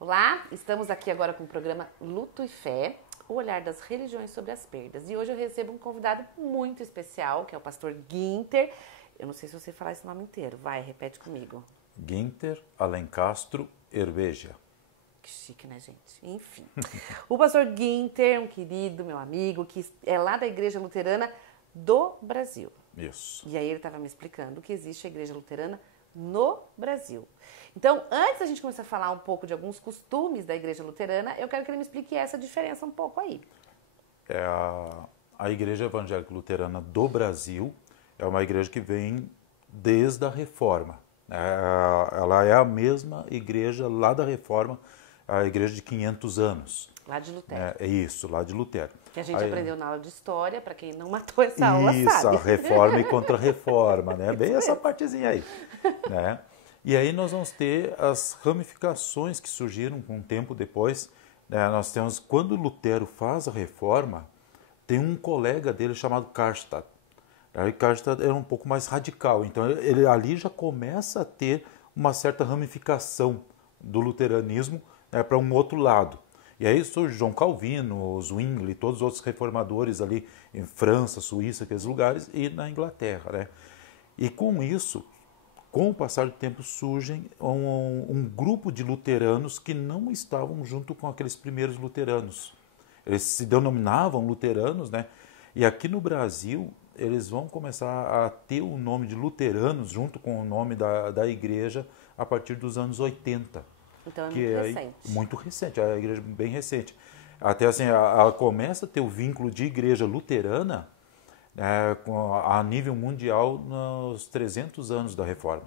Olá, estamos aqui agora com o programa Luto e Fé, o olhar das religiões sobre as perdas. E hoje eu recebo um convidado muito especial, que é o pastor Guinter. Eu não sei se você falar esse nome inteiro. Vai, repete comigo. Guinter Alencastro Herveja. Que chique, né, gente? Enfim. O pastor Guinter, um querido, meu amigo, que é lá da Igreja Luterana do Brasil. Isso. E aí ele estava me explicando que existe a Igreja Luterana no Brasil. Então, antes da gente começar a falar um pouco de alguns costumes da Igreja Luterana, eu quero que ele me explique essa diferença um pouco aí. A Igreja Evangélica Luterana do Brasil é uma igreja que vem desde a Reforma. Ela é a mesma igreja lá da Reforma, a igreja de 500 anos. Lá de Lutero. É isso, lá de Lutero. Que a gente aprendeu na aula de história, para quem não matou essa aula Isso, sabe. a reforma e contra-reforma, né? Bem essa partezinha aí, né? E aí nós vamos ter as ramificações que surgiram um tempo depois. Né? Nós temos, quando Lutero faz a reforma, tem um colega dele chamado Karlstadt. Aí Karlstadt era um pouco mais radical, então ele ali já começa a ter uma certa ramificação do luteranismo, né, para um outro lado. E aí surge João Calvino, Zwingli, todos os outros reformadores ali em França, Suíça, aqueles lugares, e na Inglaterra. Né? E com isso, com o passar do tempo, surgem um grupo de luteranos que não estavam junto com aqueles primeiros luteranos. Eles se denominavam luteranos, né? E aqui no Brasil, eles vão começar a ter o nome de luteranos junto com o nome da igreja a partir dos anos 80. Então é que muito é recente. Muito recente, é a igreja bem recente. Até assim, ela começa a ter o vínculo de igreja luterana, né, a nível mundial nos 300 anos da Reforma.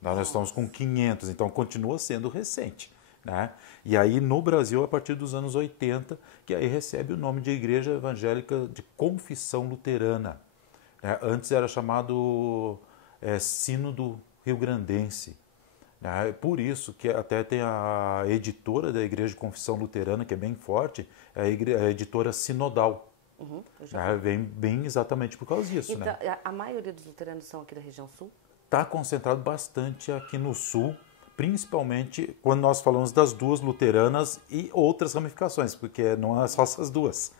Nós estamos com 500, então continua sendo recente. Né? E aí no Brasil, a partir dos anos 80, que aí recebe o nome de Igreja Evangélica de Confissão Luterana. Né? Antes era chamado Sínodo Rio-Grandense. Né? Por isso que até tem a editora da Igreja de Confissão Luterana, que é bem forte, é a editora Sinodal. Uhum, Vem bem exatamente por causa disso. Então, né? a maioria dos luteranos são aqui da região sul? Está concentrado bastante aqui no sul, principalmente quando nós falamos das duas luteranas e outras ramificações, porque não é só essas duas.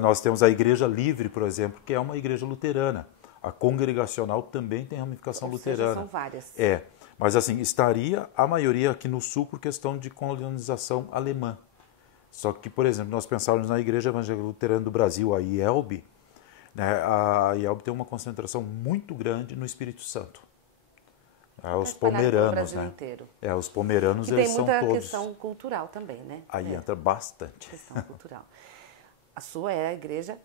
Nós temos a Igreja Livre, por exemplo, que é uma igreja luterana. A Congregacional também tem ramificação luterana. São várias. Mas assim, estaria a maioria aqui no sul por questão de colonização alemã. Só que, por exemplo, nós pensarmos na Igreja Evangélica Luterana do Brasil, a IELB, né, a IELB tem uma concentração muito grande no Espírito Santo. Os pomeranos, né? Inteiro. Os pomeranos, que eles tem são muita todos. questão cultural também, né? Aí entra bastante. Questão cultural. A sua é a Igreja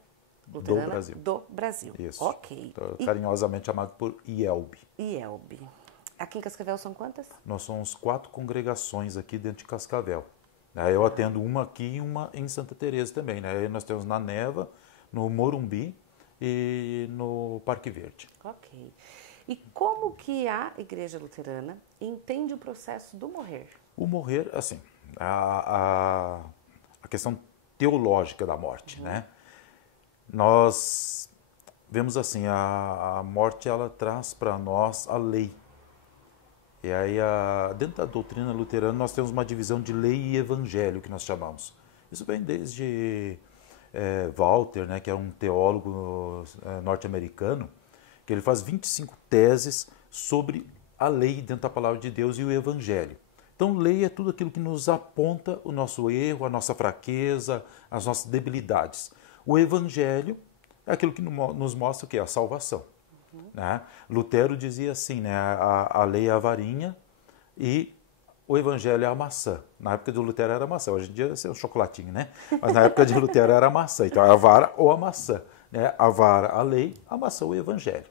Luterana do Brasil. Isso. Ok. Carinhosamente chamado por IELB. IELB. Aqui em Cascavel são quantas? Nós somos 4 congregações aqui dentro de Cascavel. Eu atendo uma aqui e uma em Santa Teresa também. Né? Aí nós temos na Neva, no Morumbi e no Parque Verde. Ok. E como que a Igreja Luterana entende o processo do morrer? O morrer, assim, a questão teológica da morte, né? Nós vemos assim, a morte ela traz para nós a lei. E aí, dentro da doutrina luterana, nós temos uma divisão de lei e evangelho, que nós chamamos. Isso vem desde Walter, né, que é um teólogo norte-americano, que ele faz 25 teses sobre a lei dentro da palavra de Deus e o evangelho. Então, lei é tudo aquilo que nos aponta o nosso erro, a nossa fraqueza, as nossas debilidades. O evangelho é aquilo que nos mostra o quê? A salvação. Né? Lutero dizia assim, né? A lei é a varinha e o evangelho é a maçã. Na época de Lutero era a maçã, hoje em dia é o chocolatinho, né? Mas na época de Lutero era a maçã. Então, é a vara ou a maçã. Né? A vara, a lei, a maçã, o evangelho.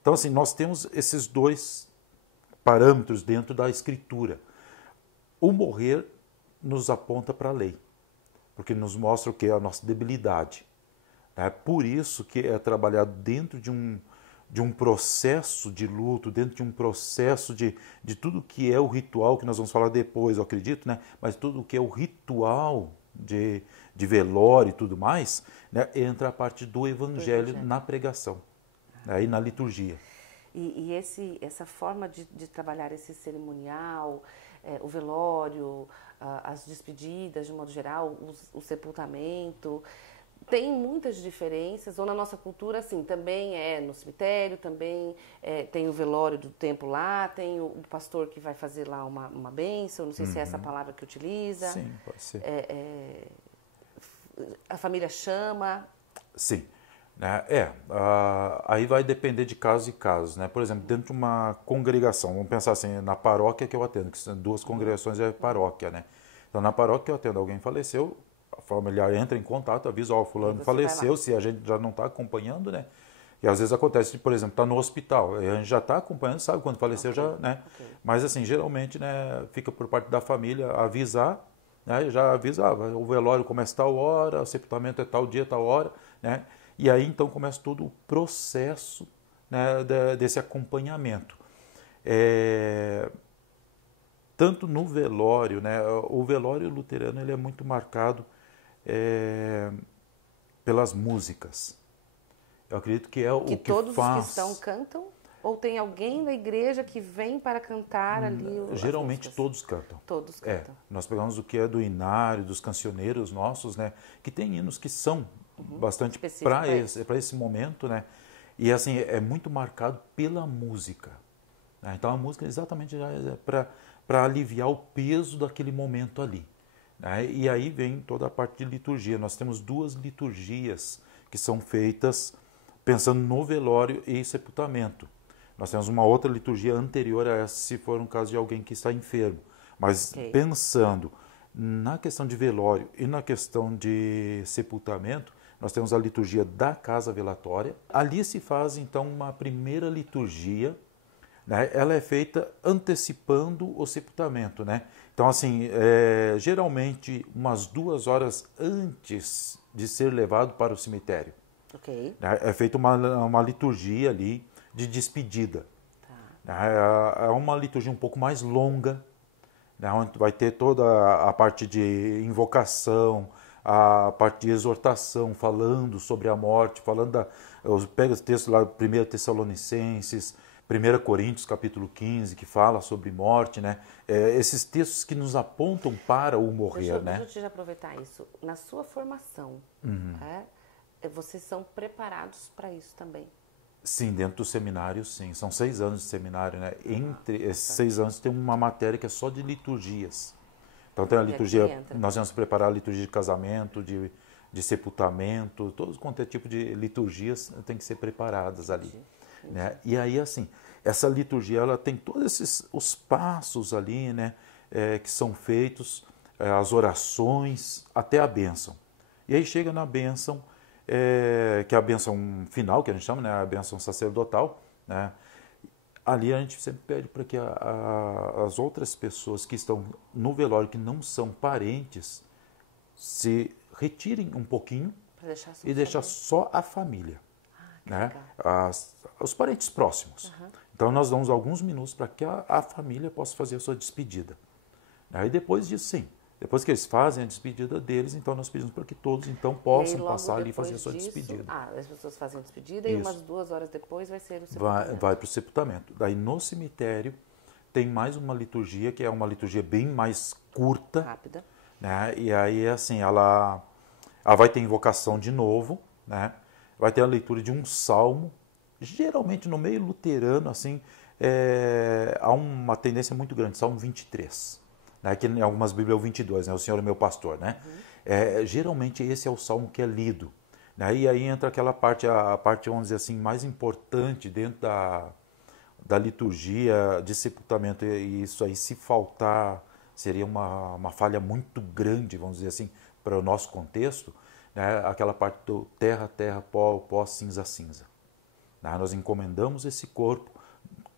Então, assim, nós temos esses dois parâmetros dentro da Escritura. O morrer nos aponta para a lei, porque nos mostra o que é a nossa debilidade. É por isso que é trabalhado dentro de um processo de luto, dentro de um processo de tudo que é o ritual, que nós vamos falar depois, eu acredito, né? Mas tudo que é o ritual de velório e tudo mais, né? Entra a parte do evangelho na pregação, né? E na liturgia. E essa forma de trabalhar esse cerimonial, o velório, as despedidas de modo geral, o sepultamento. Tem muitas diferenças, ou na nossa cultura, assim, também é no cemitério, também tem o velório do templo lá, tem o pastor que vai fazer lá uma bênção, não sei se é essa palavra que utiliza. Sim, pode ser. A família chama. Sim. Aí vai depender de caso e caso, né? Por exemplo, dentro de uma congregação, vamos pensar assim, na paróquia que eu atendo, que são 2 congregações é paróquia, né? Então, na paróquia que eu atendo, alguém faleceu, a familiar entra em contato, avisa, o fulano faleceu, se a gente já não está acompanhando, né? E às vezes acontece, por exemplo, está no hospital, a gente já está acompanhando, sabe quando faleceu, já, né? Mas assim, geralmente, né, fica por parte da família avisar, né? Já avisa, o velório começa tal hora, o sepultamento é tal dia, tal hora, né? E aí então começa todo o processo, né, desse acompanhamento. Tanto no velório, né, o velório luterano ele é muito marcado pelas músicas. Eu acredito que é o que todos faz... os cristãos cantam? Ou tem alguém da igreja que vem para cantar ali? Geralmente todos cantam. Todos cantam. Nós pegamos o que é do inário, dos cancioneiros nossos, né, que tem hinos que são bastante para esse momento, né? E assim, é muito marcado pela música. Né? Então a música exatamente já é para aliviar o peso daquele momento ali. Né? E aí vem toda a parte de liturgia. Nós temos 2 liturgias que são feitas pensando no velório e sepultamento. Nós temos uma outra liturgia anterior a essa, se for um caso de alguém que está enfermo. Mas pensando na questão de velório e na questão de sepultamento, nós temos a liturgia da casa velatória. Ali se faz, então, uma primeira liturgia, né? Ela é feita antecipando o sepultamento, né? Então, assim, geralmente umas 2 horas antes de ser levado para o cemitério. Okay. Né? É feita uma liturgia ali de despedida. É uma liturgia um pouco mais longa, né? Onde vai ter toda a parte de invocação, a parte de exortação, falando sobre a morte, pega os textos lá, 1 Tessalonicenses, 1 Coríntios, capítulo 15, que fala sobre morte, né? Esses textos que nos apontam para o morrer, né? Deixa eu te aproveitar isso. Na sua formação, vocês são preparados para isso também? Sim, dentro do seminário, sim. São 6 anos de seminário, né? Entre esses 6 anos tem uma matéria que é só de liturgias. Então tem a liturgia, nós vamos preparar a liturgia de casamento, de sepultamento, todo quanto é tipo de liturgias tem que ser preparadas ali. Né? E aí, assim, essa liturgia ela tem todos os passos ali, né, que são feitos, as orações, até a bênção. E aí chega na bênção, que é a bênção final, que a gente chama, né, a bênção sacerdotal, né? Ali a gente sempre pede para que as outras pessoas que estão no velório, que não são parentes, se retirem um pouquinho e deixar só a família, né? Os parentes próximos. Então nós damos alguns minutos para que a família possa fazer a sua despedida. Aí depois disso, sim. Depois que eles fazem a despedida deles, então nós pedimos para que todos então possam passar ali e fazer a sua despedida. As pessoas fazem a despedida e umas 2 horas depois vai ser o sepultamento. Vai para o sepultamento. Daí no cemitério tem mais uma liturgia, que é uma liturgia bem mais curta. Rápida. Né? E aí, assim, ela vai ter invocação de novo, né? Vai ter a leitura de um salmo. Geralmente no meio luterano, assim, há uma tendência muito grande, Salmo 23. Né, que em algumas Bíblias é o 22, né, o Senhor é meu pastor, né? Geralmente esse é o salmo que é lido, né? E aí entra aquela parte, a parte, vamos dizer assim, mais importante dentro da liturgia de sepultamento, e isso aí, se faltar, seria uma falha muito grande, vamos dizer assim, para o nosso contexto, né? Aquela parte do terra, terra, pó, pó, cinza, cinza. Né? Nós encomendamos esse corpo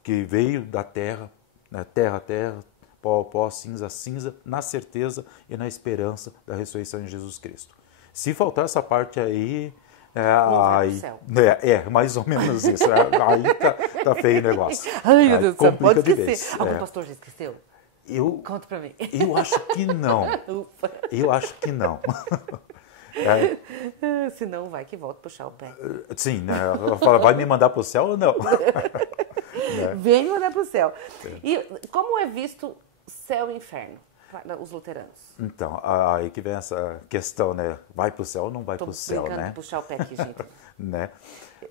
que veio da terra, né? Terra, terra, pó, pó, cinza, cinza, na certeza e na esperança da ressurreição em Jesus Cristo. Se faltar essa parte aí, aí mais ou menos isso. Aí tá feio o negócio. Ai, meu Deus do céu, pode esquecer. Algum pastor já esqueceu? Conta pra mim. Eu acho que não. Ufa. Eu acho que não. Se não, vai que volta puxar o pé. Sim, né? Ela fala, vai me mandar pro céu ou não? Vem me mandar pro céu. E como é visto céu e inferno para os luteranos? Então, aí que vem essa questão, né? Vai para o céu ou não vai para o céu, brincando né? de puxar o pé aqui, gente. Né?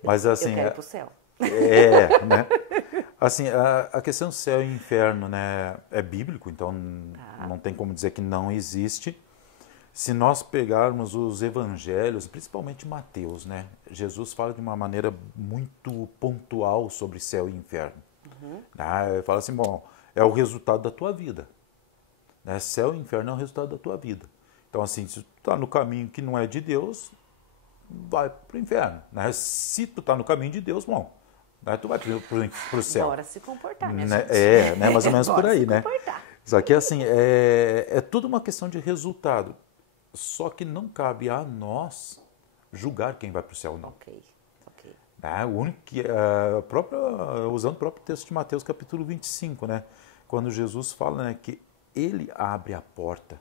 Mas assim... Eu quero ir pro céu. Né? Assim, a questão do céu e inferno, né, é bíblico, então não tem como dizer que não existe. Se nós pegarmos os evangelhos, principalmente Mateus, né, Jesus fala de uma maneira muito pontual sobre céu e inferno. Ele fala assim, bom, é o resultado da tua vida. Né? Céu e inferno é o resultado da tua vida. Então, assim, se tu está no caminho que não é de Deus, vai para o inferno. Né? Se tu está no caminho de Deus, bom, né, tu vai para o céu. Bora se comportar, minha né? gente. Né, mais ou menos por aí, né? Comportar. Só que, assim, é tudo uma questão de resultado. Só que não cabe a nós julgar quem vai para o céu ou não. Ok. O único que, usando o próprio texto de Mateus, capítulo 25, né? Quando Jesus fala, né, que ele abre a porta,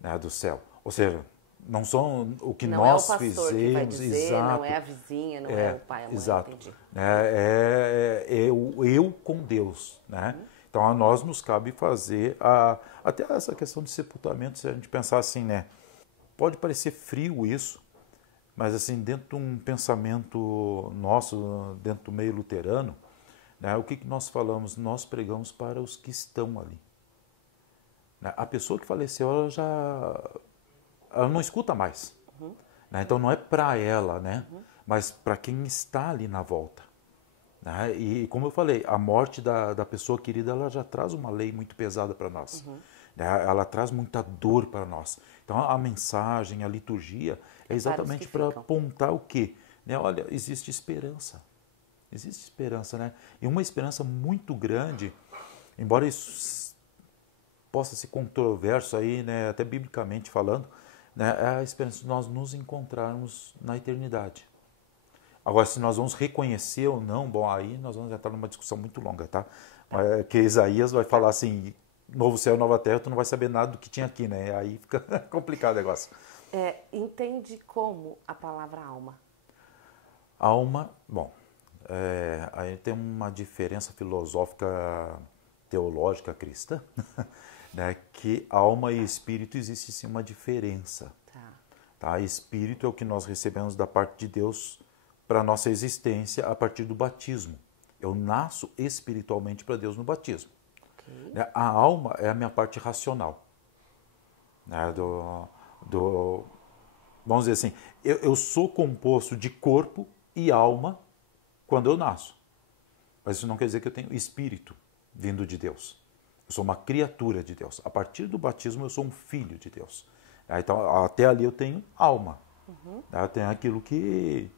né, do céu. Ou seja, não são o que não nós é o pastor fizemos, que vai dizer, exato. Não é a vizinha, não é o pai, a mãe, exato. Entendi. É eu com Deus, né? Então, a nós nos cabe fazer até essa questão de sepultamento, se a gente pensar assim, né? Pode parecer frio isso, mas assim, dentro de um pensamento nosso, dentro do meio luterano, né, o que nós falamos? Nós pregamos para os que estão ali. Né? A pessoa que faleceu, ela não escuta mais. Né? Então, não é para ela, né? Mas para quem está ali na volta. Né? E como eu falei, a morte da pessoa querida, ela já traz uma lei muito pesada para nós. Né? Ela traz muita dor para nós. Então a mensagem, a liturgia é exatamente para apontar o quê? Né? Olha, existe esperança. Existe esperança, né? E uma esperança muito grande, embora isso possa ser controverso aí, né? Até biblicamente falando, né? É a esperança de nós nos encontrarmos na eternidade. Agora, se nós vamos reconhecer ou não, bom, aí nós vamos entrar numa discussão muito longa, tá? Que Isaías vai falar assim, novo céu e nova terra, tu não vai saber nada do que tinha aqui, né? Aí fica complicado o negócio. Entende como a palavra alma? Alma, bom, aí tem uma diferença filosófica, teológica, cristã, né? Que alma e espírito existe sim uma diferença. Tá? Espírito é o que nós recebemos da parte de Deus para a nossa existência a partir do batismo. Eu nasço espiritualmente para Deus no batismo. Okay. A alma é a minha parte racional. Né? Vamos dizer assim, eu sou composto de corpo e alma quando eu nasço. Mas isso não quer dizer que eu tenho espírito vindo de Deus. Eu sou uma criatura de Deus. A partir do batismo eu sou um filho de Deus. Então, até ali eu tenho alma. Eu tenho aquilo que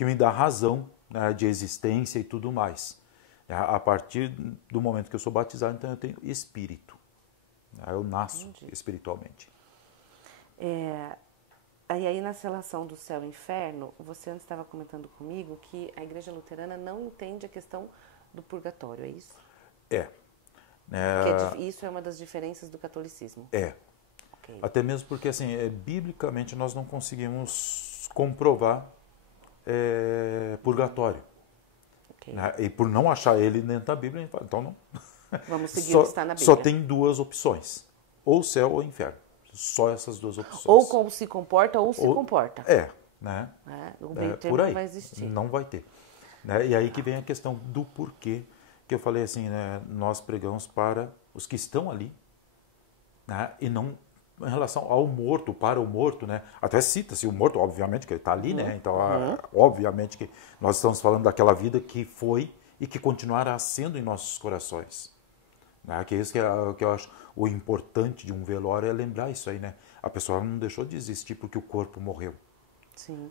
me dá razão, né, de existência e tudo mais. A partir do momento que eu sou batizado, então eu tenho espírito. Eu nasço espiritualmente. Aí na relação do céu e inferno, você antes estava comentando comigo que a igreja luterana não entende a questão do purgatório, é isso? Porque isso é uma das diferenças do catolicismo. Okay. Até mesmo porque, assim, biblicamente nós não conseguimos comprovar purgatório. Okay. Né? E por não achar ele dentro da Bíblia, a gente fala, então não. Vamos seguir o que está na Bíblia. Só tem duas opções, ou céu ou inferno. Só essas duas opções. Ou como se comporta ou se comporta. Né? O meio termo por aí, não vai existir. Não vai ter. Né? E aí que vem a questão do porquê, que eu falei assim, né? Nós pregamos para os que estão ali, né? E não em relação ao morto, para o morto, né? Até cita-se o morto, obviamente, que ele está ali, né? Então, obviamente que nós estamos falando daquela vida que foi e que continuará sendo em nossos corações. Né? Que isso que eu acho o importante de um velório é lembrar isso aí, né? A pessoa não deixou de existir porque o corpo morreu. Sim.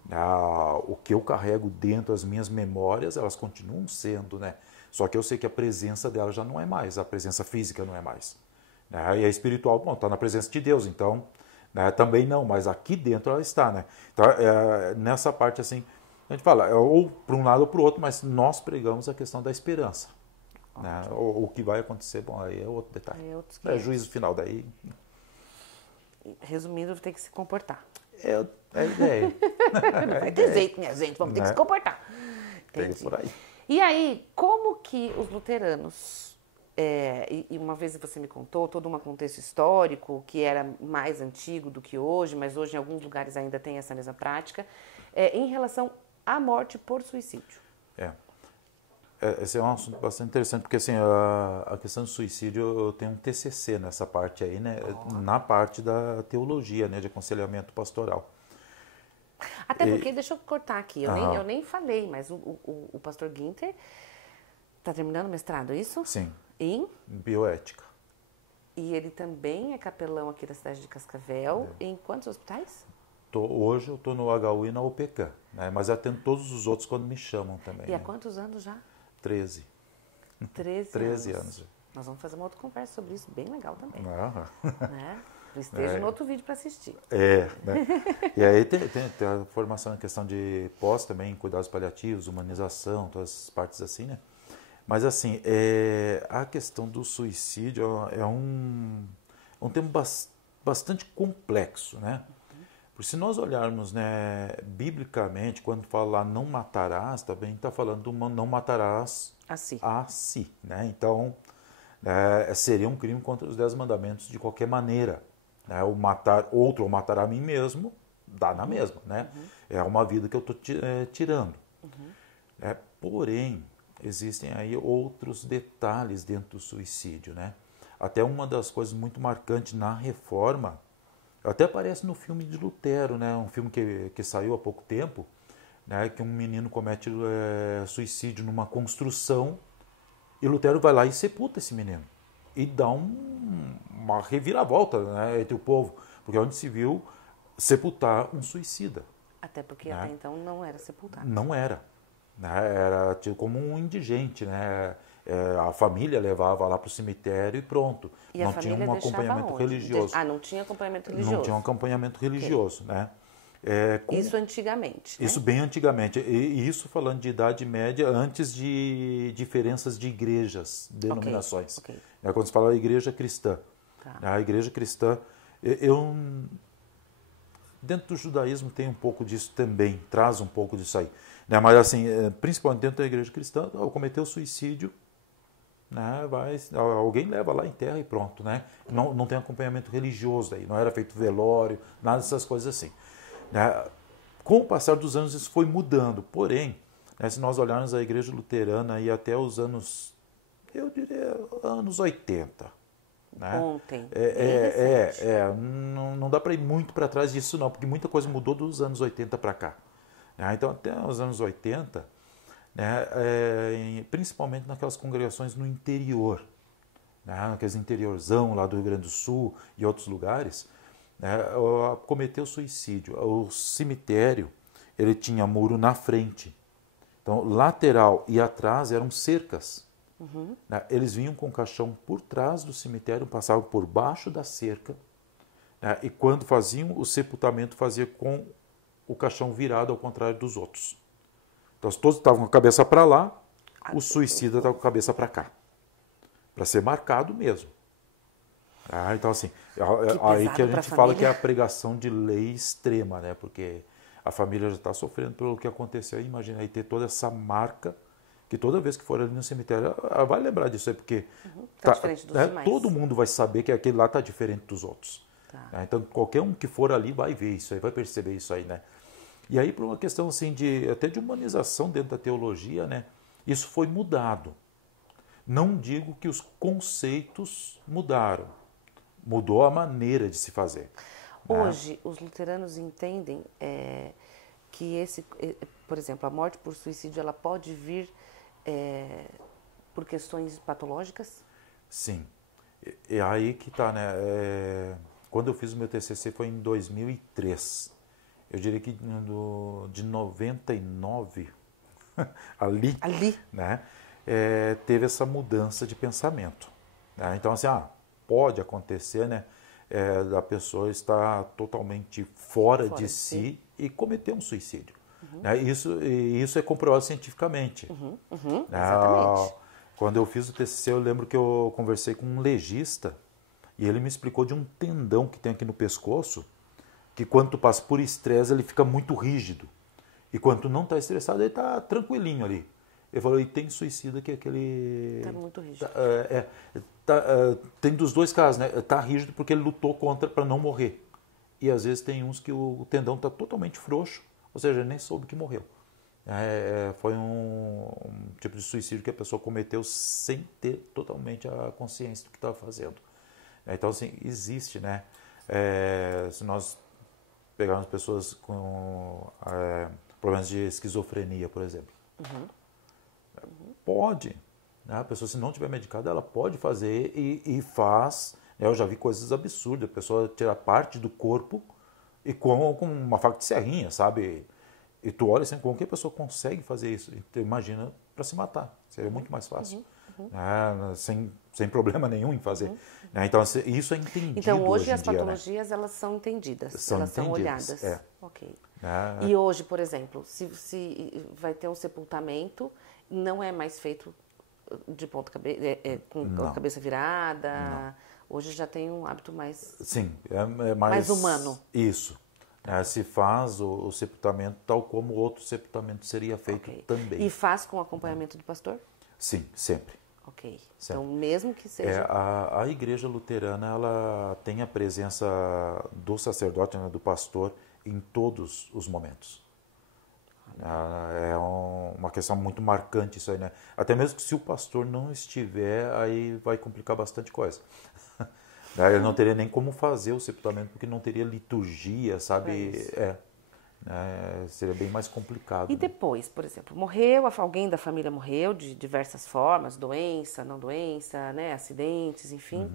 O que eu carrego dentro, as minhas memórias, elas continuam sendo, né? Só que eu sei que a presença dela já não é mais, a presença física não é mais. Né? E a espiritual, bom, está na presença de Deus, então, né, também não, mas aqui dentro ela está, né? Então, nessa parte, assim, a gente fala, ou para um lado ou para o outro, mas nós pregamos a questão da esperança. Né? O que vai acontecer, bom, aí é outro detalhe. Juízo final daí. Resumindo, tem que se comportar. É a ideia. Não vai ter jeito, minha gente, vamos ter que se comportar. Tem por aí. E aí, como que os luteranos e uma vez você me contou todo um contexto histórico que era mais antigo do que hoje, mas hoje em alguns lugares ainda tem essa mesma prática, em relação à morte por suicídio. Esse é um assunto bastante interessante, porque assim, a questão do suicídio, eu tenho um TCC nessa parte aí, né? Na parte da teologia, né? De aconselhamento pastoral. Até porque, deixa eu cortar aqui, eu nem falei, mas o pastor Ginter está terminando o mestrado, é isso? Sim. Em Bioética. E ele também é capelão aqui da cidade de Cascavel. Em quantos hospitais? Hoje eu estou no HU e na UPK, né? Mas atendo todos os outros quando me chamam também. E há né? quantos anos já? 13. 13 anos. Nós vamos fazer uma outra conversa sobre isso, bem legal também. Ah. Né? Esteja no outro vídeo para assistir. Né? E aí tem a formação em questão de pós também, em cuidados paliativos, humanização, todas as partes assim, né? Mas assim, a questão do suicídio é um tema bastante complexo, né? Porque se nós olharmos, né, biblicamente, quando fala lá não matarás, também está falando do não matarás a si, né? Então, seria um crime contra os 10 mandamentos de qualquer maneira. Né? O matar outro ou matar a mim mesmo, dá na mesma, né? É uma vida que eu estou tirando. Porém, existem aí outros detalhes dentro do suicídio, né? Até uma das coisas muito marcantes na Reforma, até aparece no filme de Lutero, né? Um filme que saiu há pouco tempo, né? Que um menino comete suicídio numa construção e Lutero vai lá e sepulta esse menino. E dá uma reviravolta, né, entre o povo, porque onde se viu sepultar um suicida. Até porque até então não era sepultado. Não era. Né? Era tido como um indigente, né? A família levava lá para o cemitério e pronto. E não tinha um acompanhamento religioso. Não tinha acompanhamento religioso. Não tinha um acompanhamento religioso, né? Isso antigamente, né? Isso bem antigamente. E isso falando de Idade Média, antes de diferenças de igrejas, denominações. Okay. Quando se fala a igreja cristã. Tá. A igreja cristã, dentro do judaísmo tem um pouco disso também, traz um pouco disso aí. Né? Mas assim, principalmente dentro da igreja cristã, ao cometer o suicídio, né, alguém leva lá em terra e pronto. Né? Não tem acompanhamento religioso aí, não era feito velório, nada dessas coisas assim. Né? Com o passar dos anos isso foi mudando, porém, né, se nós olharmos a igreja luterana aí até os anos, eu diria, anos 80. Né? Ontem. Não dá para ir muito para trás disso não, porque muita coisa mudou dos anos 80 para cá. Né? Então até os anos 80, né, principalmente naquelas congregações no interior, né, naqueles interiorzão lá do Rio Grande do Sul e outros lugares, né, cometeu suicídio. O cemitério, ele tinha muro na frente. Então, lateral e atrás eram cercas. Né? Eles vinham com o caixão por trás do cemitério, passavam por baixo da cerca, né? E quando faziam o sepultamento, fazia com o caixão virado ao contrário dos outros. Então, todos estavam com a cabeça para lá, o suicida estava com a cabeça para cá, para ser marcado mesmo. Então, assim, aí que a gente fala que é a pregação de lei extrema, né? Porque a família já está sofrendo pelo que aconteceu. Imagina aí ter toda essa marca, que toda vez que for ali no cemitério, ela vai lembrar disso aí, porque diferente dos demais. Todo mundo vai saber que aquele lá está diferente dos outros. Né? Então, qualquer um que for ali vai ver isso aí, vai perceber isso aí, né? E aí, por uma questão assim, até de humanização dentro da teologia, né? Isso foi mudado. Não digo que os conceitos mudaram. Mudou a maneira de se fazer. Hoje, os luteranos entendem que por exemplo, a morte por suicídio, ela pode vir por questões patológicas? Sim. É aí que está, né? Quando eu fiz o meu TCC foi em 2003. Eu diria que de 99 ali, né? Teve essa mudança de pensamento. Né? Então, assim, pode acontecer, né? Da pessoa estar totalmente fora de si e cometer um suicídio. Né? Isso é comprovado cientificamente. Exatamente. Quando eu fiz o TCC, eu lembro que eu conversei com um legista e ele me explicou de um tendão que tem aqui no pescoço, que quando tu passa por estresse, ele fica muito rígido. E quando tu não está estressado, ele está tranquilinho ali. Ele falou, e tem suicida que é aquele... Tá muito rígido. Tem dos dois casos, né? Tá rígido porque ele lutou contra para não morrer. E às vezes tem uns que o tendão tá totalmente frouxo, ou seja, ele nem soube que morreu. Foi um tipo de suicídio que a pessoa cometeu sem ter totalmente a consciência do que estava fazendo. Então, assim, existe, né? Se nós pegarmos pessoas com problemas de esquizofrenia, por exemplo, pode, né? A pessoa, se não tiver medicada, ela pode fazer e faz. Né? Eu já vi coisas absurdas, a pessoa tira parte do corpo e com uma faca de serrinha, sabe? E tu olha assim, como que a pessoa consegue fazer isso? Então, imagina para se matar, seria muito mais fácil. Né? Sem problema nenhum em fazer. Né? Então, isso é entendido. Então, hoje as dia, patologias, né? Elas são entendidas, elas são olhadas. Ok. E hoje, por exemplo, se vai ter um sepultamento, não é mais feito de ponta cabeça, com a cabeça virada. Não. Hoje já tem um hábito mais... Sim, é mais humano. Isso. Se faz o sepultamento tal como outro sepultamento seria feito também. E faz com acompanhamento do pastor? Sim, sempre. Ok. Sempre. Então, mesmo que seja... A igreja luterana, ela tem a presença do sacerdote, né, do pastor, em todos os momentos. É uma questão muito marcante isso aí, né? Até mesmo que se o pastor não estiver, aí vai complicar bastante coisa. Ele não teria nem como fazer o sepultamento, porque não teria liturgia, sabe? Seria bem mais complicado. E depois, por exemplo, morreu, alguém da família morreu de diversas formas, doença, não doença, né? Acidentes, enfim.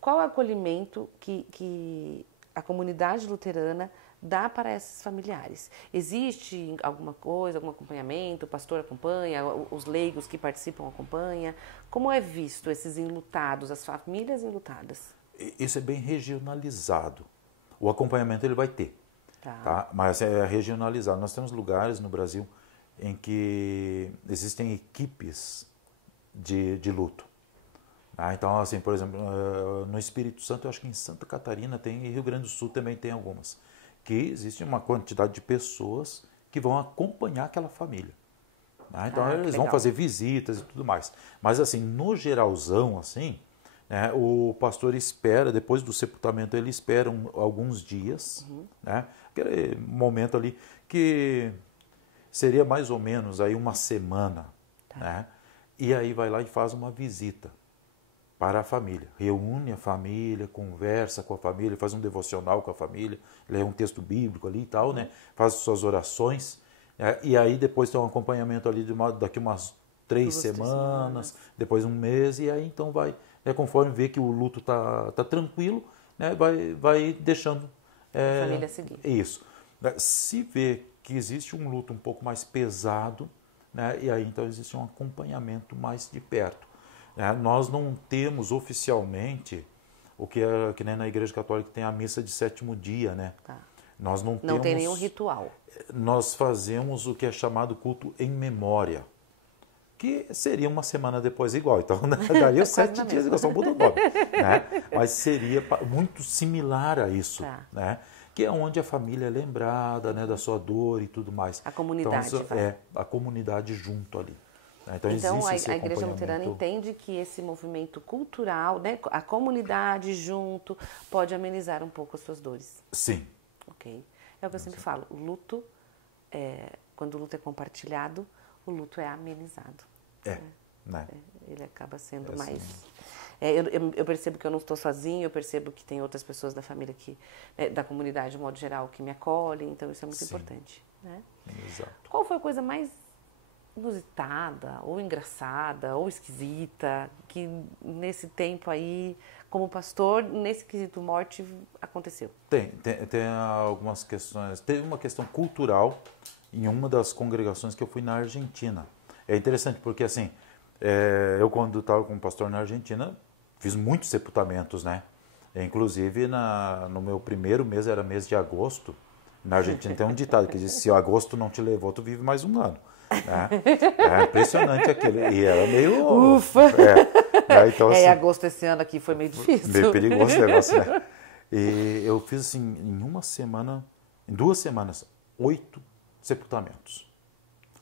Qual é o acolhimento que a comunidade luterana dá para esses familiares? Existe alguma coisa, algum acompanhamento? O pastor acompanha? Os leigos que participam acompanham? Como é visto esses enlutados, as famílias enlutadas? Isso é bem regionalizado. O acompanhamento ele vai ter, tá? Mas é regionalizado. Nós temos lugares no Brasil em que existem equipes de luto. Então, assim, por exemplo, no Espírito Santo, eu acho que em Santa Catarina tem, e Rio Grande do Sul também tem algumas, que existe uma quantidade de pessoas que vão acompanhar aquela família. Então, eles vão fazer visitas e tudo mais. Mas, assim, no geralzão, assim, né, o pastor espera, depois do sepultamento, ele espera alguns dias, né, aquele momento ali que seria mais ou menos aí uma semana, né, e aí vai lá e faz uma visita para a família. Reúne a família, conversa com a família, faz um devocional com a família, lê um texto bíblico ali e tal, né? Faz suas orações. E aí depois tem um acompanhamento ali daqui umas 3 semanas, depois um mês, e aí então vai, conforme vê que o luto tá tranquilo, né? Vai deixando... a família seguir. Isso. Se vê que existe um luto um pouco mais pesado, né? E aí então existe um acompanhamento mais de perto. Nós não temos oficialmente o que é que nem na Igreja Católica tem a missa de 7º dia, né? Nós não tem nenhum ritual. Nós fazemos o que é chamado culto em memória, que seria uma semana depois igual. Então, daria 7 dias, igual, só muda o nome. Né? Mas seria muito similar a isso, né? Que é onde a família é lembrada, né, da sua dor e tudo mais. A comunidade. Então, a comunidade junto ali. Então a Igreja Luterana entende que esse movimento cultural, né, a comunidade junto, pode amenizar um pouco as suas dores. Sim. Ok. É o que eu sempre falo, o luto, quando o luto é compartilhado, o luto é amenizado. Né? Ele acaba sendo assim. mais... Eu percebo que eu não estou sozinho, eu percebo que tem outras pessoas da família, da comunidade, de modo geral, que me acolhem, então isso é muito importante. Né? Exato. Qual foi a coisa mais inusitada, ou engraçada, ou esquisita, que nesse tempo aí, como pastor, nesse quesito morte, aconteceu? Tem algumas questões. Teve uma questão cultural em uma das congregações que eu fui na Argentina. É interessante porque, assim, eu quando estava como pastor na Argentina, fiz muitos sepultamentos, né? Inclusive, no meu primeiro mês, era mês de agosto, na Argentina tem um ditado que diz, se o agosto não te levou, tu vive mais um ano. É impressionante aquele. E era meio. Ufa! Então, assim, agosto esse ano aqui foi meio difícil. Meio perigoso o negócio, né? E eu fiz assim, em 2 semanas, 8 sepultamentos.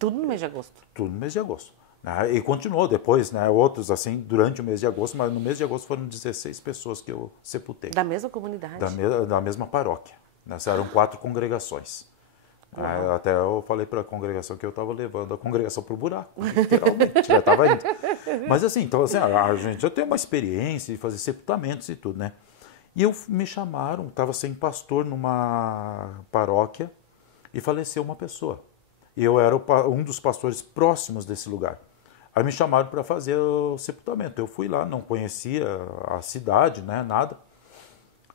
Tudo no mês de agosto? Tudo no mês de agosto. né? E continuou depois, né? Outros assim, durante o mês de agosto, mas no mês de agosto foram 16 pessoas que eu sepultei. Da mesma comunidade? Da mesma paróquia. Nessa eram 4 congregações. Até eu falei para a congregação que eu estava levando a congregação para o buraco, literalmente, já estava indo. Mas assim, então, assim, a gente já tem uma experiência de fazer sepultamentos e tudo, né? E me chamaram, estava sem pastor numa paróquia e faleceu uma pessoa. E eu era um dos pastores próximos desse lugar. Aí me chamaram para fazer o sepultamento. Eu fui lá, não conhecia a cidade, né, nada.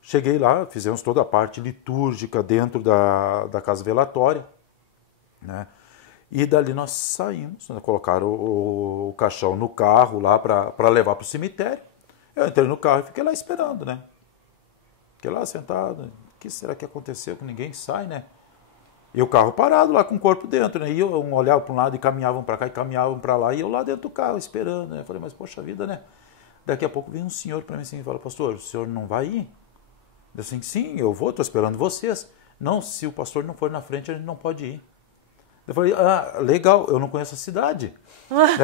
Cheguei lá, fizemos toda a parte litúrgica dentro da casa velatória, né? E dali nós saímos, né? Colocaram o caixão no carro lá para levar para o cemitério. Eu entrei no carro e fiquei lá esperando, né? Fiquei lá sentado. O que será que aconteceu? Que ninguém sai, né? E o carro parado lá com o corpo dentro, né? E eu olhava para um lado e caminhavam para cá e caminhavam para lá. E eu lá dentro do carro esperando, né? Eu falei, mas poxa vida, né? Daqui a pouco vem um senhor para mim assim e fala, pastor, o senhor não vai ir? Eu assim, sim, eu vou, estou esperando vocês. Não, se o pastor não for na frente, a gente não pode ir. Eu falei, legal, eu não conheço a cidade.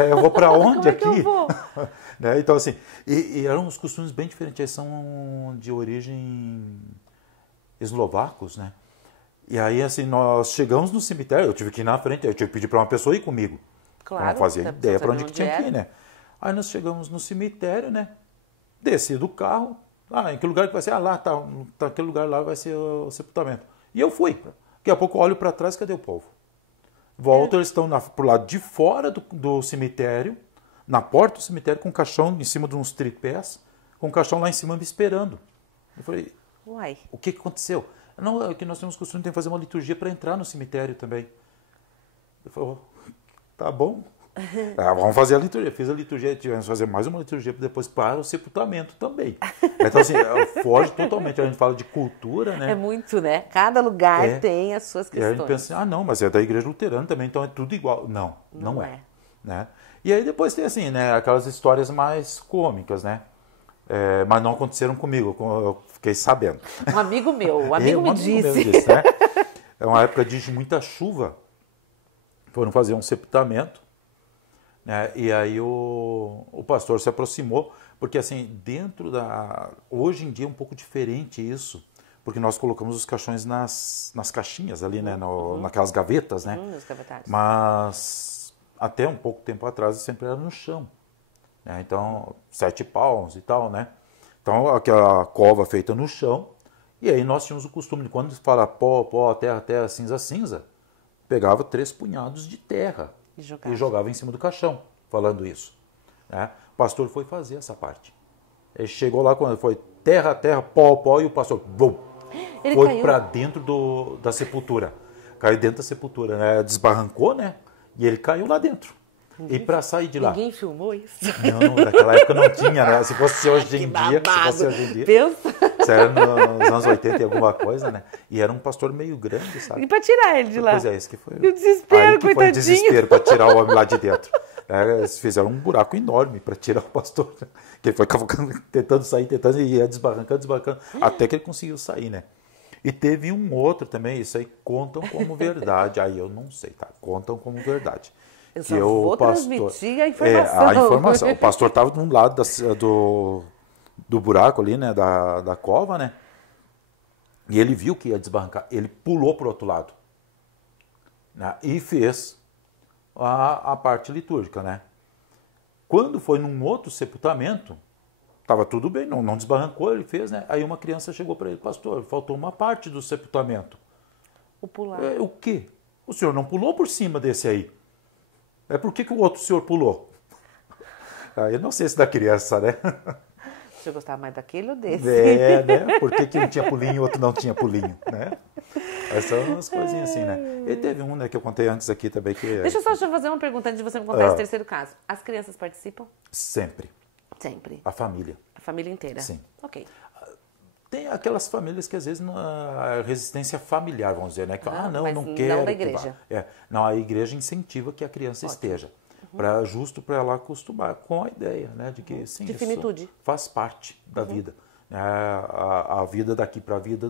Eu vou para onde aqui? Como é que eu vou? Né? Então, assim, e eram uns costumes bem diferentes. Eles são de origem eslovacos, né? E aí, assim, nós chegamos no cemitério, eu tive que ir na frente, eu tive que pedir para uma pessoa ir comigo. Claro. Para não fazer ideia para onde que tinha que ir, né? Aí nós chegamos no cemitério, né? Desci do carro. Em que lugar que vai ser? Lá, tá aquele lugar lá vai ser o sepultamento. E eu fui. Daqui a pouco eu olho para trás, cadê o povo? Volto, eles estão pro lado de fora do cemitério, na porta do cemitério, com o caixão em cima de uns tripés, com o caixão lá em cima me esperando. Eu falei, uai, o que aconteceu? Não, é que nós temos costume de fazer uma liturgia para entrar no cemitério também. Eu falei, tá bom. Vamos fazer a liturgia. Fiz a liturgia, tivemos que fazer mais uma liturgia depois para o sepultamento também. Então, assim, foge totalmente. A gente fala de cultura, né? É muito, né? Cada lugar tem as suas questões. E a gente pensa assim, não, mas é da igreja luterana também, então é tudo igual. Não é. Né? E aí depois tem, assim, né, aquelas histórias mais cômicas, né? Mas não aconteceram comigo, eu fiquei sabendo. Um amigo meu, um amigo me disse. Né? É uma época de muita chuva. Foram fazer um sepultamento. Né? E aí o pastor se aproximou, porque assim, hoje em dia é um pouco diferente isso, porque nós colocamos os caixões nas caixinhas ali, né? Naquelas gavetas, né? Mas até um pouco tempo atrás sempre era no chão. Né? Então, 7 palmos e tal, né? Então, aquela cova feita no chão, e aí nós tínhamos o costume de quando fala pó, terra, terra, cinza, cinza, pegava 3 punhados de terra e jogava em cima do caixão, falando isso. Né? O pastor foi fazer essa parte. Ele chegou lá quando foi terra, terra, pó, e o pastor foi para dentro da sepultura. Caiu dentro da sepultura, né? Desbarrancou, né? E ele caiu lá dentro. E para sair de lá... Ninguém filmou isso? Não, naquela época não tinha, né? Se fosse hoje em dia... Pensa. Isso era nos anos 80 e alguma coisa, né? E era um pastor meio grande, sabe? E para tirar ele de lá? Pois é, esse que foi... E o desespero, coitadinho. Foi o desespero para tirar o homem lá de dentro. Eles fizeram um buraco enorme para tirar o pastor. Que ele foi tentando sair, e ia desbarrancando, até que ele conseguiu sair, né? E teve um outro também, isso aí contam como verdade. Aí eu não sei, tá? Contam como verdade. Eu só vou transmitir a informação. A informação. O pastor estava de um lado do buraco ali, né? Da cova, né? E ele viu que ia desbarrancar. Ele pulou para o outro lado. Né? E fez a parte litúrgica, né? Quando foi num outro sepultamento, estava tudo bem, não desbarrancou, ele fez, né? Aí uma criança chegou para ele, pastor, faltou uma parte do sepultamento. O pular. O quê? O senhor não pulou por cima desse aí? Por que o outro senhor pulou? Eu não sei se da criança, né? O senhor gostava mais daquele ou desse? Né? Por que um tinha pulinho e o outro não tinha pulinho, né? Essas são umas coisinhas assim, né? E teve um, né, que eu contei antes aqui também que... Deixa eu só fazer uma pergunta antes de você me contar esse terceiro caso. As crianças participam? Sempre. Sempre? A família. A família inteira? Sim. Ok. Tem aquelas famílias que às vezes a resistência familiar, vamos dizer, né? Que, não quero. Não da igreja. Não, a igreja incentiva que a criança esteja. Justo para ela acostumar com a ideia, né? De que sim, de finitude. Faz parte da vida. A vida daqui para a vida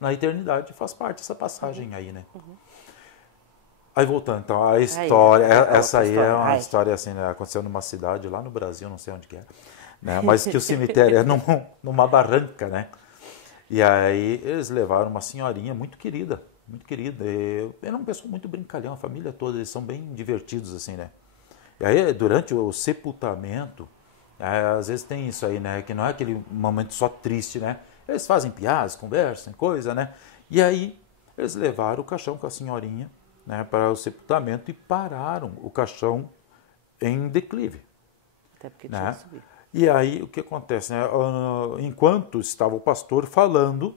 na eternidade faz parte dessa passagem aí, né? Aí voltando, então, a história, essa aí é uma Ai. história assim, né? Aconteceu numa cidade lá no Brasil, não sei onde que é, né? Mas que o cemitério é numa barranca, né? E aí eles levaram uma senhorinha muito querida, muito querida. E era uma pessoa muito brincalhão, a família toda, eles são bem divertidos assim, né? E aí durante o sepultamento, às vezes tem isso aí, né? Que não é aquele momento só triste, né? Eles fazem piadas, conversam, coisa, né? E aí eles levaram o caixão com a senhorinha, né, para o sepultamento e pararam o caixão em declive. Até porque Né? tinha que subir. E aí o que acontece? Né? Enquanto estava o pastor falando,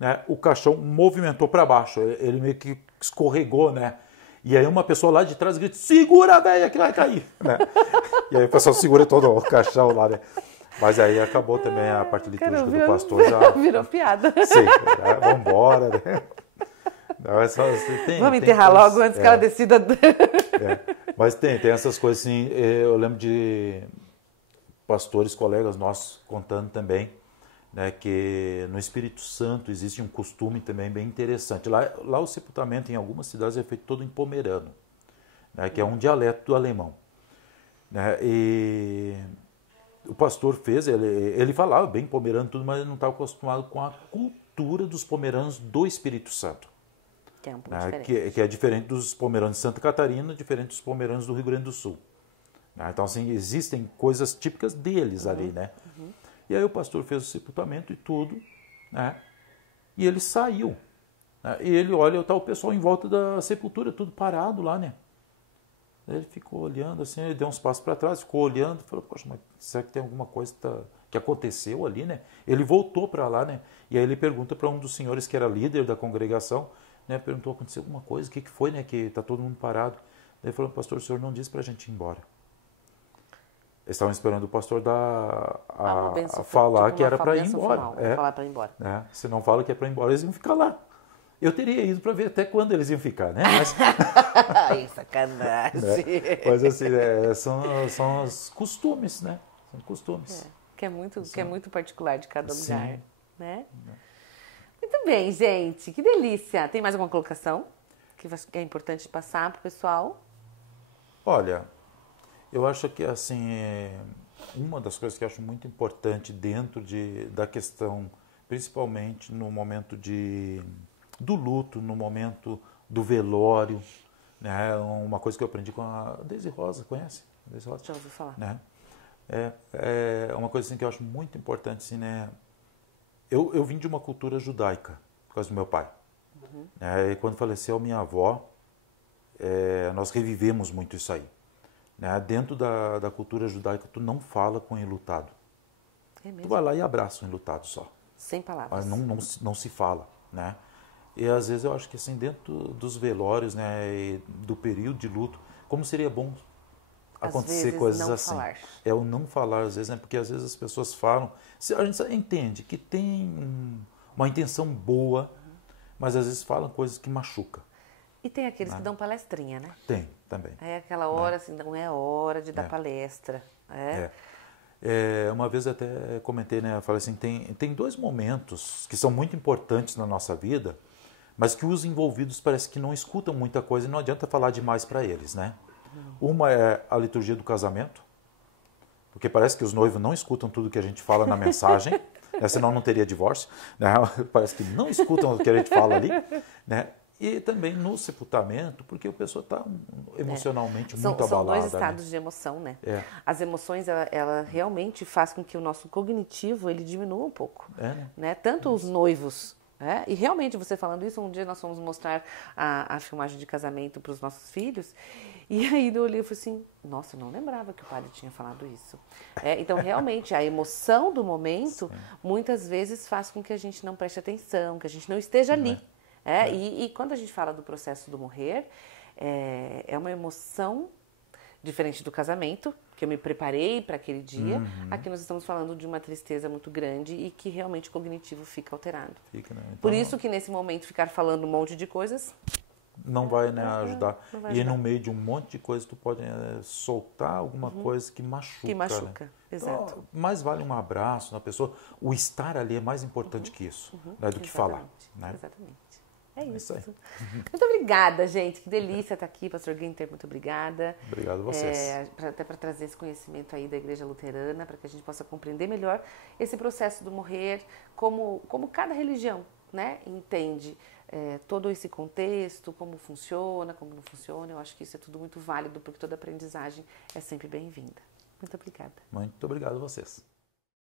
né, o caixão movimentou para baixo, ele meio que escorregou, né? E aí uma pessoa lá de trás grita, segura a velha que vai cair! Né? E aí o pessoal segura todo o caixão lá, né? Mas aí acabou também a parte litúrgica do pastor. Já Virou piada. Sim, vamos embora, né? Não, Vamos enterrar logo antes que ela decida. Mas tem essas coisas assim. Eu lembro de pastores, colegas nossos contando também, né, que no Espírito Santo existe um costume também bem interessante. Lá o sepultamento em algumas cidades é feito todo em pomerano, né, que é um dialeto do alemão. Né, e o pastor fez, ele falava bem pomerano tudo, mas ele não estava acostumado com a cultura dos pomeranos do Espírito Santo. Que é um pouco diferente. Que é diferente dos pomeranos de Santa Catarina, diferente dos pomeranos do Rio Grande do Sul. Então, assim, existem coisas típicas deles ali, né? E aí o pastor fez o sepultamento e tudo, né? E ele saiu. Né? E ele olha, tá o pessoal em volta da sepultura, tudo parado lá, né? Ele ficou olhando assim, ele deu uns passos para trás, ficou olhando, falou, poxa, mas será que tem alguma coisa que aconteceu ali, né? Ele voltou para lá, né? E aí ele pergunta para um dos senhores que era líder da congregação, né? Perguntou, aconteceu alguma coisa? O que foi, né? Que está todo mundo parado. Ele falou, pastor, o senhor não disse para a gente ir embora. Eles estavam esperando o pastor a falar que era para ir embora. Falar para ir embora. Se não fala que é para ir embora, eles iam ficar lá. Eu teria ido para ver até quando eles iam ficar, né? Mas, ai, sacanagem. Né? Mas assim, são os costumes, né? São costumes. Que é muito particular de cada lugar, Sim. né? Muito bem, gente. Que delícia. Tem mais alguma colocação que é importante passar para o pessoal? Olha, eu acho que assim, uma das coisas que eu acho muito importante dentro da questão, principalmente no momento do luto, no momento do velório, né? Uma coisa que eu aprendi com a Deise Rosa, conhece? Deise Rosa? Já ouvi falar. Né? É uma coisa assim, que eu acho muito importante, assim, né? Eu vim de uma cultura judaica, por causa do meu pai. E quando faleceu minha avó, nós revivemos muito isso aí. Né? Dentro da cultura judaica, tu não fala com o enlutado. É mesmo? Tu vai lá e abraça o enlutado só. Sem palavras. Mas não se fala, né? E às vezes eu acho que assim, dentro dos velórios, né, e do período de luto, como seria bom acontecer coisas não assim. Falar. É o não falar, às vezes, né? Porque às vezes as pessoas falam. A gente entende que tem uma intenção boa, mas às vezes falam coisas que machucam. E tem aqueles que dão palestrinha, né? Tem, também. Aí aquela hora, assim, não é hora de dar palestra. Uma vez eu até comentei, né? Eu falei assim, tem dois momentos que são muito importantes na nossa vida, mas que os envolvidos parece que não escutam muita coisa e não adianta falar demais para eles, né? Uma é a liturgia do casamento, porque parece que os noivos não escutam tudo que a gente fala na mensagem, né? Senão não teria divórcio, né? Parece que não escutam o que a gente fala ali, né? E também no sepultamento, porque a pessoa está emocionalmente muito abalada. São dois estados de emoção, né? As emoções, ela realmente faz com que o nosso cognitivo ele diminua um pouco. Né? Tanto os noivos. E realmente, você falando isso, um dia nós fomos mostrar a filmagem de casamento para os nossos filhos, e aí eu olhei e falei assim, nossa, eu não lembrava que o padre tinha falado isso. Então, realmente, a emoção do momento, muitas vezes faz com que a gente não preste atenção, que a gente não esteja ali. E quando a gente fala do processo do morrer, é uma emoção diferente do casamento, que eu me preparei para aquele dia. Aqui nós estamos falando de uma tristeza muito grande e que realmente o cognitivo fica alterado. Fica, né? Então, por isso que nesse momento ficar falando um monte de coisas... Não vai, né, ajudar. Não vai ajudar. No meio de um monte de coisa tu pode soltar alguma coisa que machuca. Que machuca, né? Exato. Então, mais vale um abraço na pessoa. O estar ali é mais importante que isso, né, do que falar. Né? Exatamente. É isso. aí. Muito obrigada, gente. Que delícia estar aqui, pastor Ginter. Muito obrigada. Obrigado a vocês. Até para trazer esse conhecimento aí da Igreja Luterana, para que a gente possa compreender melhor esse processo do morrer, como cada religião, né, entende todo esse contexto, como funciona, como não funciona. Eu acho que isso é tudo muito válido, porque toda aprendizagem é sempre bem-vinda. Muito obrigada. Muito obrigado a vocês.